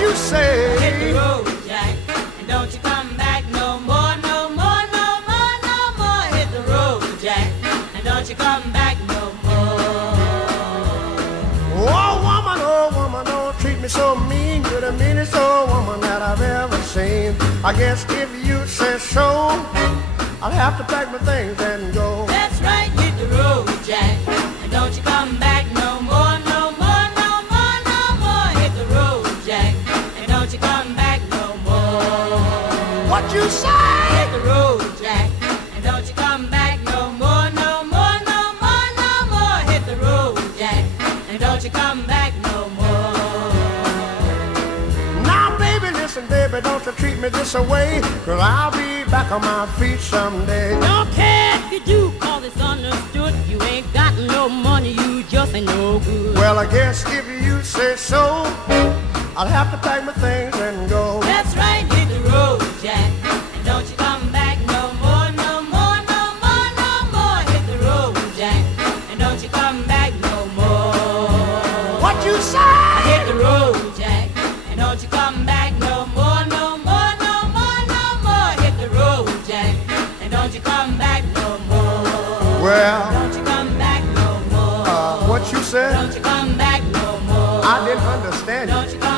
you say? Hit the road, Jack, and don't you come back no more, no more, no more, no more. Hit the road, Jack, and don't you come back no more. Oh woman, don't treat me so mean. You're the meanest old woman that I've ever seen. I guess if you say so, I'll have to pack my things and go. That's right, hit the road, Jack, and don't you come back no more, no more, no more, no more. Hit the road, Jack, and don't you come back no more. What you say? Hit the road, Jack, and don't you come back no more, no more, no more, no more. Hit the road, Jack, and don't you come back no more. Now baby, listen baby, don't you treat me this away, 'cause I'll be back on my feet someday. Don't care if you do, cause it's understood. You ain't got no money, you just ain't no good. Well, I guess if you say so, I'll have to pack my things and go. That's right, hit the road, Jack, and don't you come back no more, no more, no more, no more. Hit the road, Jack, and don't you come back no more. What you say? Hit the road, Jack, and don't you come back no more, no more, no more, no more. Hit the road, Jack, and don't you come back no more. Well, Don't you come back no more. what you said? Don't you come back no more. I didn't understand you. Don't you come